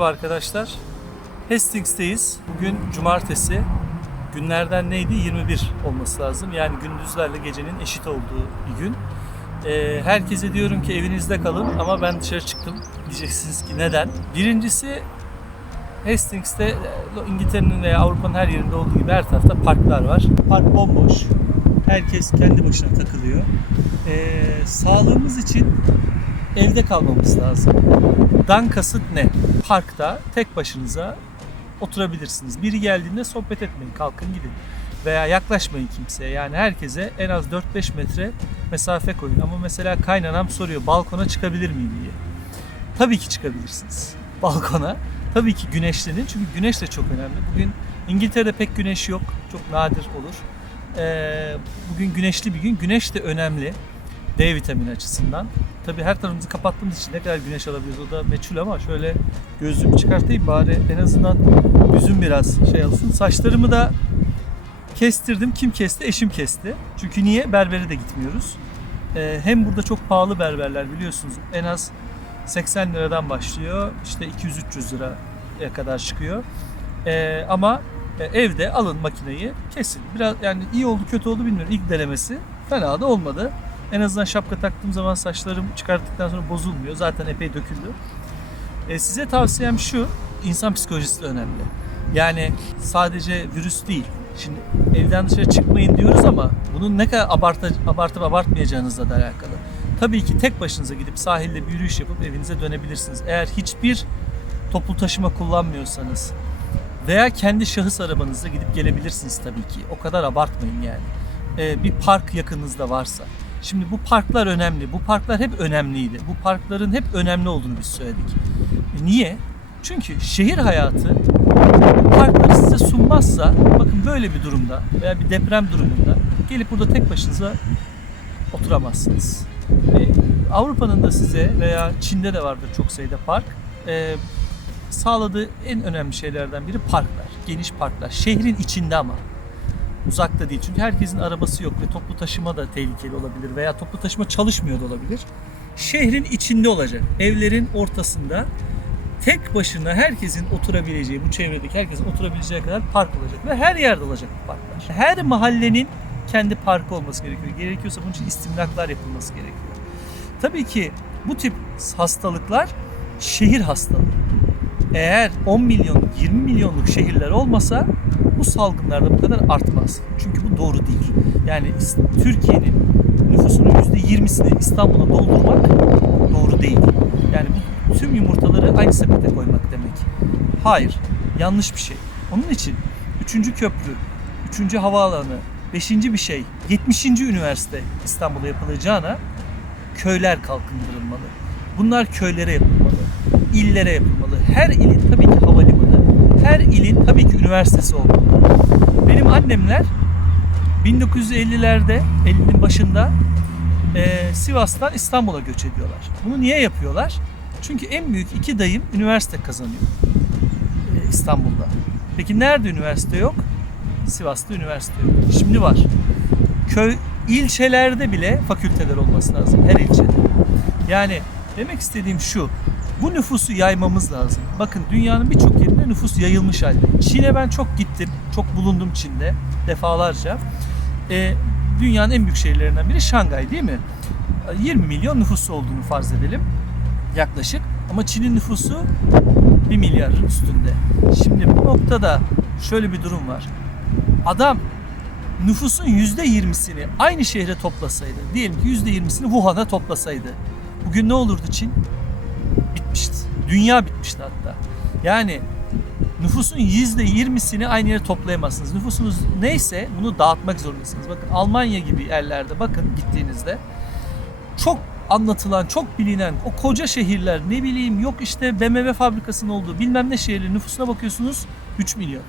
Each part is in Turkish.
Merhaba arkadaşlar. Hastings'teyiz. Bugün cumartesi. Günlerden neydi? 21 olması lazım. Yani gündüzlerle gecenin eşit olduğu bir gün. Ee, herkese diyorum ki evinizde kalın ama ben dışarı çıktım. Diyeceksiniz ki neden? Birincisi Hastings'te e, İngiltere'nin veya Avrupa'nın her yerinde olduğu gibi her tarafta parklar var. Park bomboş. Herkes kendi başına takılıyor. Ee, sağlığımız için evde kalmamız lazım. Dan kasıt ne? Parkta tek başınıza oturabilirsiniz. Biri geldiğinde sohbet etmeyin, kalkın gidin. Veya yaklaşmayın kimseye. Yani herkese en az 4-5 metre mesafe koyun. Ama mesela kaynanam soruyor balkona çıkabilir miyim diye. Tabii ki çıkabilirsiniz balkona. Tabii ki güneşlenin çünkü güneş de çok önemli. Bugün İngiltere'de pek güneş yok. Çok nadir olur. Ee, bugün güneşli bir gün. Güneş de önemli. D vitamini açısından. Tabii her tarafımızı kapattığımız için ne kadar güneş alabiliriz o da meçhul ama şöyle gözlüğümü çıkartayım bari en azından yüzüm biraz şey olsun. Saçlarımı da kestirdim. Kim kesti? Eşim kesti. Çünkü niye? Berbere de gitmiyoruz. Ee, hem burada çok pahalı berberler biliyorsunuz. En az 80 liradan başlıyor. İşte 200-300 liraya kadar çıkıyor. Ee, ama e, evde alın makineyi kesin. Biraz yani iyi oldu kötü oldu bilmiyorum. İlk denemesi fena da olmadı. En azından şapka taktığım zaman saçlarım çıkarttıktan sonra bozulmuyor. Zaten epey döküldü. E, size tavsiyem şu. insan psikolojisi de önemli. Yani sadece virüs değil. Şimdi evden dışarı çıkmayın diyoruz ama bunun ne kadar abartı, abartıp abartmayacağınızla da alakalı. Tabii ki tek başınıza gidip sahilde bir yürüyüş yapıp evinize dönebilirsiniz. Eğer hiçbir toplu taşıma kullanmıyorsanız veya kendi şahıs arabanızla gidip gelebilirsiniz tabii ki. O kadar abartmayın yani. Ee, bir park yakınızda varsa. Şimdi bu parklar önemli. Bu parklar hep önemliydi. Bu parkların hep önemli olduğunu biz söyledik. E niye? Çünkü şehir hayatı bu parkları size sunmazsa bakın böyle bir durumda veya bir deprem durumunda gelip burada tek başınıza oturamazsınız. E, Avrupa'nın da size veya Çin'de de vardır çok sayıda park. E, sağladığı en önemli şeylerden biri parklar. Geniş parklar. Şehrin içinde ama uzakta değil. Çünkü herkesin arabası yok ve toplu taşıma da tehlikeli olabilir veya toplu taşıma çalışmıyor da olabilir. Şehrin içinde olacak. Evlerin ortasında tek başına herkesin oturabileceği, bu çevredeki herkesin oturabileceği kadar park olacak ve her yerde olacak bu parklar. Her mahallenin kendi parkı olması gerekiyor. Gerekiyorsa bunun için istimlaklar yapılması gerekiyor. Tabii ki bu tip hastalıklar şehir hastalığı. Eğer 10 milyon, 20 milyonluk şehirler olmasa bu salgınlar da bu kadar artmaz. Çünkü bu doğru değil. Yani Türkiye'nin nüfusunun %20'sini İstanbul'a doldurmak doğru değil. Yani bu tüm yumurtaları aynı sepete koymak demek. Hayır, yanlış bir şey. Onun için 3. köprü, 3. havaalanı, 5. bir şey, 70. üniversite İstanbul'a yapılacağına köyler kalkındırılmalı. Bunlar köylere yapılmalı, illere yapılmalı. Her ilin tabii ki havalimanı, her ilin tabii ki üniversitesi olmalı. Benim annemler 1950'lerde, 50'nin başında e, Sivas'tan İstanbul'a göç ediyorlar. Bunu niye yapıyorlar? Çünkü en büyük iki dayım üniversite kazanıyor e, İstanbul'da. Peki nerede üniversite yok? Sivas'ta üniversite yok. Şimdi var. Köy ilçelerde bile fakülteler olması lazım her ilçede. Yani demek istediğim şu. Bu nüfusu yaymamız lazım. Bakın dünyanın birçok yerinde nüfus yayılmış halde. Çin'e ben çok gittim. Çok bulundum Çin'de defalarca. Ee, dünyanın en büyük şehirlerinden biri Şangay değil mi? 20 milyon nüfusu olduğunu farz edelim yaklaşık. Ama Çin'in nüfusu 1 milyarın üstünde. Şimdi bu noktada şöyle bir durum var. Adam nüfusun %20'sini aynı şehre toplasaydı, diyelim ki %20'sini Wuhan'a toplasaydı, bugün ne olurdu Çin? Dünya bitmişti hatta. Yani nüfusun %20'sini aynı yere toplayamazsınız. Nüfusunuz neyse bunu dağıtmak zorundasınız. Bakın Almanya gibi yerlerde bakın gittiğinizde çok anlatılan, çok bilinen o koca şehirler ne bileyim yok işte BMW fabrikasının olduğu bilmem ne şehirlerin nüfusuna bakıyorsunuz 3 milyon.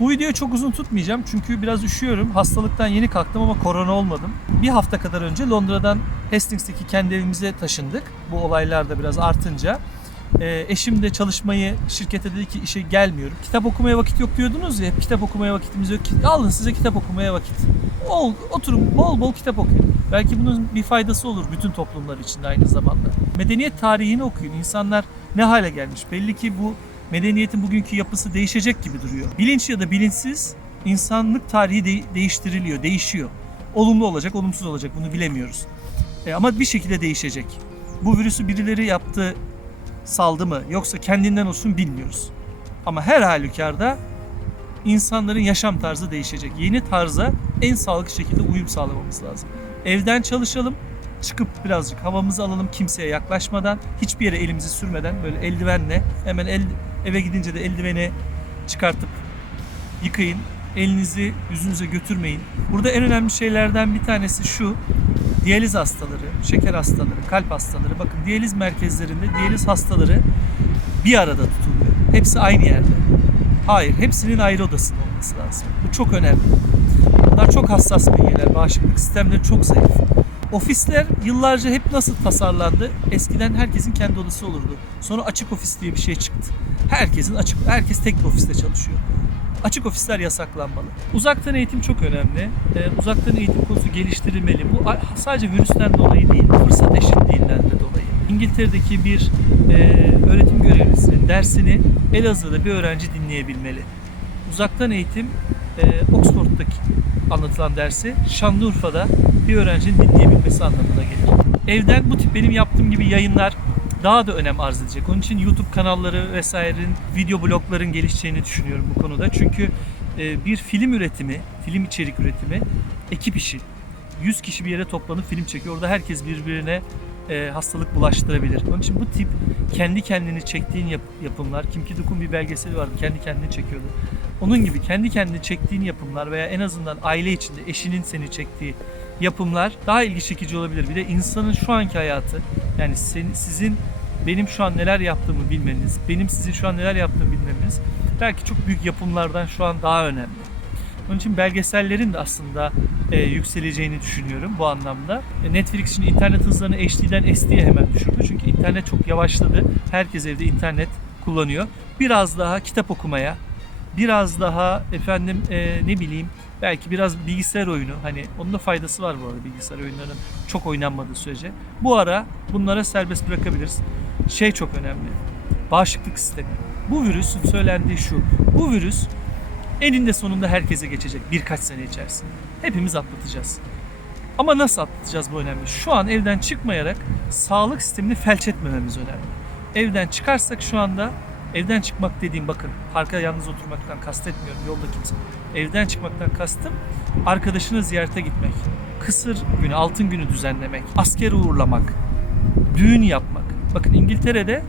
Bu videoyu çok uzun tutmayacağım çünkü biraz üşüyorum. Hastalıktan yeni kalktım ama korona olmadım. Bir hafta kadar önce Londra'dan Hastings'teki kendi evimize taşındık. Bu olaylar da biraz artınca. Ee, eşim de çalışmayı şirkete dedi ki işe gelmiyorum. Kitap okumaya vakit yok diyordunuz ya. Kitap okumaya vakitimiz yok. Alın size kitap okumaya vakit. Ol, oturun bol bol kitap okuyun. Belki bunun bir faydası olur bütün toplumlar için aynı zamanda. Medeniyet tarihini okuyun. İnsanlar ne hale gelmiş. Belli ki bu medeniyetin bugünkü yapısı değişecek gibi duruyor. Bilinç ya da bilinçsiz insanlık tarihi de- değiştiriliyor, değişiyor. Olumlu olacak, olumsuz olacak bunu bilemiyoruz. E, ama bir şekilde değişecek. Bu virüsü birileri yaptı, saldı mı yoksa kendinden olsun bilmiyoruz. Ama her halükarda insanların yaşam tarzı değişecek. Yeni tarza en sağlıklı şekilde uyum sağlamamız lazım. Evden çalışalım, çıkıp birazcık havamızı alalım kimseye yaklaşmadan, hiçbir yere elimizi sürmeden böyle eldivenle hemen el, eve gidince de eldiveni çıkartıp yıkayın. Elinizi yüzünüze götürmeyin. Burada en önemli şeylerden bir tanesi şu. Diyaliz hastaları, şeker hastaları, kalp hastaları. Bakın diyaliz merkezlerinde diyaliz hastaları bir arada tutuluyor. Hepsi aynı yerde. Hayır, hepsinin ayrı odasında olması lazım. Bu çok önemli. Bunlar çok hassas bünyeler. Bağışıklık sistemleri çok zayıf. Ofisler yıllarca hep nasıl tasarlandı? Eskiden herkesin kendi odası olurdu. Sonra açık ofis diye bir şey çıktı. Herkesin açık, herkes tek bir ofiste çalışıyor. Açık ofisler yasaklanmalı. Uzaktan eğitim çok önemli. Ee, uzaktan eğitim konusu geliştirilmeli. Bu sadece virüsten dolayı değil, fırsat eşitliğinden de dolayı. İngiltere'deki bir e, öğretim görevlisinin dersini Elazığ'da bir öğrenci dinleyebilmeli. Uzaktan eğitim e, Oxford'daki anlatılan dersi Şanlıurfa'da bir öğrencinin dinleyebilmesi anlamına gelir. Evden bu tip benim yaptığım gibi yayınlar daha da önem arz edecek. Onun için YouTube kanalları vesairenin, video blogların gelişeceğini düşünüyorum bu konuda. Çünkü e, bir film üretimi, film içerik üretimi ekip işi. 100 kişi bir yere toplanıp film çekiyor. Orada herkes birbirine e, hastalık bulaştırabilir. Onun için bu tip kendi kendini çektiğin yap- yapımlar, Kim Ki-duk'un bir belgeseli vardı. Kendi kendini çekiyordu. Onun gibi kendi kendini çektiğin yapımlar veya en azından aile içinde eşinin seni çektiği yapımlar daha ilgi çekici olabilir. Bir de insanın şu anki hayatı yani senin, sizin benim şu an neler yaptığımı bilmeniz, benim sizin şu an neler yaptığımı bilmeniz belki çok büyük yapımlardan şu an daha önemli. Onun için belgesellerin de aslında e, yükseleceğini düşünüyorum bu anlamda. E, Netflix için internet hızlarını HD'den SD'ye hemen düşürdü. Çünkü internet çok yavaşladı. Herkes evde internet kullanıyor. Biraz daha kitap okumaya, biraz daha efendim e, ne bileyim belki biraz bilgisayar oyunu hani onun da faydası var bu arada bilgisayar oyunlarının çok oynanmadığı sürece. Bu ara bunlara serbest bırakabiliriz. Şey çok önemli. Bağışıklık sistemi. Bu virüsün söylendiği şu. Bu virüs eninde sonunda herkese geçecek birkaç sene içerisinde. Hepimiz atlatacağız. Ama nasıl atlatacağız bu önemli. Şu an evden çıkmayarak sağlık sistemini felç etmememiz önemli. Evden çıkarsak şu anda evden çıkmak dediğim bakın parka yalnız oturmaktan kastetmiyorum yolda kimse. Evden çıkmaktan kastım arkadaşını ziyarete gitmek. Kısır günü, altın günü düzenlemek, asker uğurlamak, düğün yapmak. Bakın İngiltere'de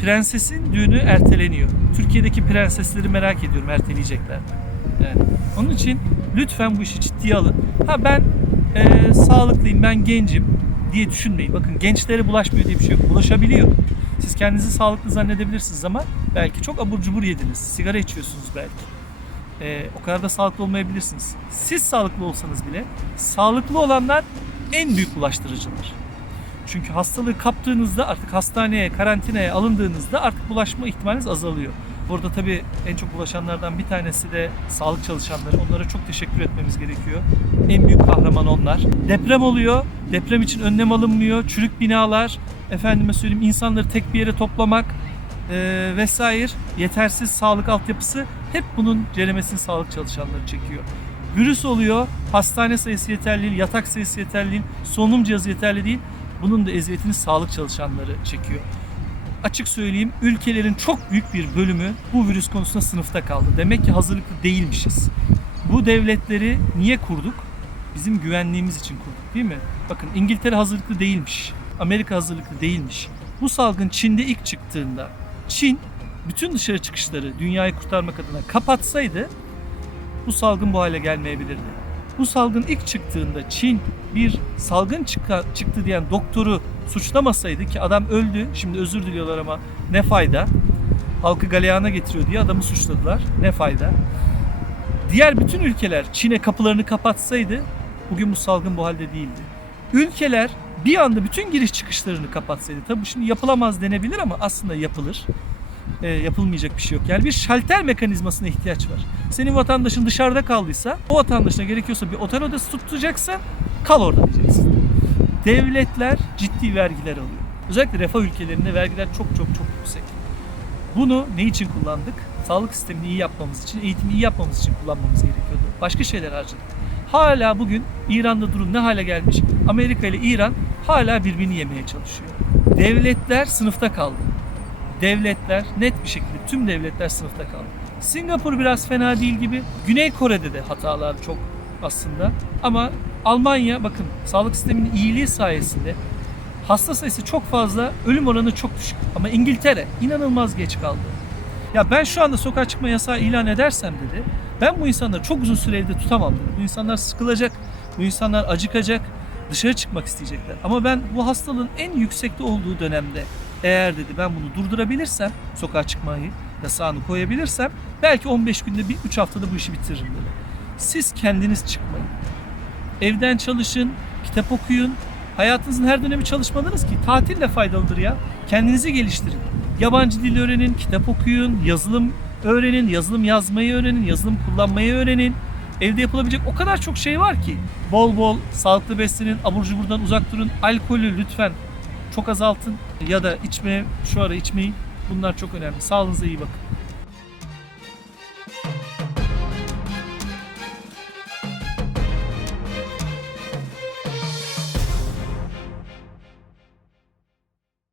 prensesin düğünü erteleniyor. Türkiye'deki prensesleri merak ediyorum erteleyecekler? Evet. Onun için lütfen bu işi ciddiye alın. Ha ben e, sağlıklıyım, ben gencim diye düşünmeyin. Bakın gençlere bulaşmıyor diye bir şey yok. Bulaşabiliyor. Siz kendinizi sağlıklı zannedebilirsiniz ama belki çok abur cubur yediniz. Sigara içiyorsunuz belki. E, o kadar da sağlıklı olmayabilirsiniz. Siz sağlıklı olsanız bile sağlıklı olanlar en büyük bulaştırıcılar. Çünkü hastalığı kaptığınızda artık hastaneye, karantinaya alındığınızda artık bulaşma ihtimaliniz azalıyor. Burada tabii en çok bulaşanlardan bir tanesi de sağlık çalışanları. Onlara çok teşekkür etmemiz gerekiyor. En büyük kahraman onlar. Deprem oluyor. Deprem için önlem alınmıyor. Çürük binalar, efendime söyleyeyim insanları tek bir yere toplamak eee vesaire yetersiz sağlık altyapısı hep bunun ceremesini sağlık çalışanları çekiyor. Virüs oluyor, hastane sayısı yeterli değil, yatak sayısı yeterli değil, solunum cihazı yeterli değil. Bunun da eziyetini sağlık çalışanları çekiyor. Açık söyleyeyim, ülkelerin çok büyük bir bölümü bu virüs konusunda sınıfta kaldı. Demek ki hazırlıklı değilmişiz. Bu devletleri niye kurduk? Bizim güvenliğimiz için kurduk değil mi? Bakın İngiltere hazırlıklı değilmiş. Amerika hazırlıklı değilmiş. Bu salgın Çin'de ilk çıktığında Çin bütün dışarı çıkışları dünyayı kurtarmak adına kapatsaydı bu salgın bu hale gelmeyebilirdi. Bu salgın ilk çıktığında Çin bir salgın çıktı diyen doktoru suçlamasaydı ki adam öldü. Şimdi özür diliyorlar ama ne fayda? Halkı galeyana getiriyor diye adamı suçladılar. Ne fayda? Diğer bütün ülkeler Çin'e kapılarını kapatsaydı bugün bu salgın bu halde değildi. Ülkeler bir anda bütün giriş çıkışlarını kapatsaydı. Tabii şimdi yapılamaz denebilir ama aslında yapılır. E, yapılmayacak bir şey yok. Yani bir şalter mekanizmasına ihtiyaç var. Senin vatandaşın dışarıda kaldıysa o vatandaşına gerekiyorsa bir otel odası tutacaksın kal orada diyeceksin. Devletler ciddi vergiler alıyor. Özellikle refah ülkelerinde vergiler çok çok çok yüksek. Bunu ne için kullandık? Sağlık sistemini iyi yapmamız için, eğitimi iyi yapmamız için kullanmamız gerekiyordu. Başka şeyler harcadık. Hala bugün İran'da durum ne hale gelmiş? Amerika ile İran hala birbirini yemeye çalışıyor. Devletler sınıfta kaldı. Devletler net bir şekilde tüm devletler sınıfta kaldı. Singapur biraz fena değil gibi. Güney Kore'de de hatalar çok aslında. Ama Almanya bakın sağlık sisteminin iyiliği sayesinde hasta sayısı çok fazla, ölüm oranı çok düşük. Ama İngiltere inanılmaz geç kaldı. Ya ben şu anda sokağa çıkma yasağı ilan edersem dedi, ben bu insanları çok uzun süre evde tutamam dedi. Bu insanlar sıkılacak, bu insanlar acıkacak, dışarı çıkmak isteyecekler. Ama ben bu hastalığın en yüksekte olduğu dönemde eğer dedi ben bunu durdurabilirsem, sokağa çıkmayı yasağını koyabilirsem belki 15 günde bir 3 haftada bu işi bitiririm dedi. Siz kendiniz çıkmayın. Evden çalışın, kitap okuyun. Hayatınızın her dönemi çalışmadınız ki. Tatil de faydalıdır ya. Kendinizi geliştirin. Yabancı dil öğrenin, kitap okuyun, yazılım öğrenin, yazılım yazmayı öğrenin, yazılım kullanmayı öğrenin. Evde yapılabilecek o kadar çok şey var ki. Bol bol sağlıklı beslenin, abur cuburdan uzak durun. Alkolü lütfen çok azaltın ya da içme şu ara içmeyin. Bunlar çok önemli. Sağlığınıza iyi bakın.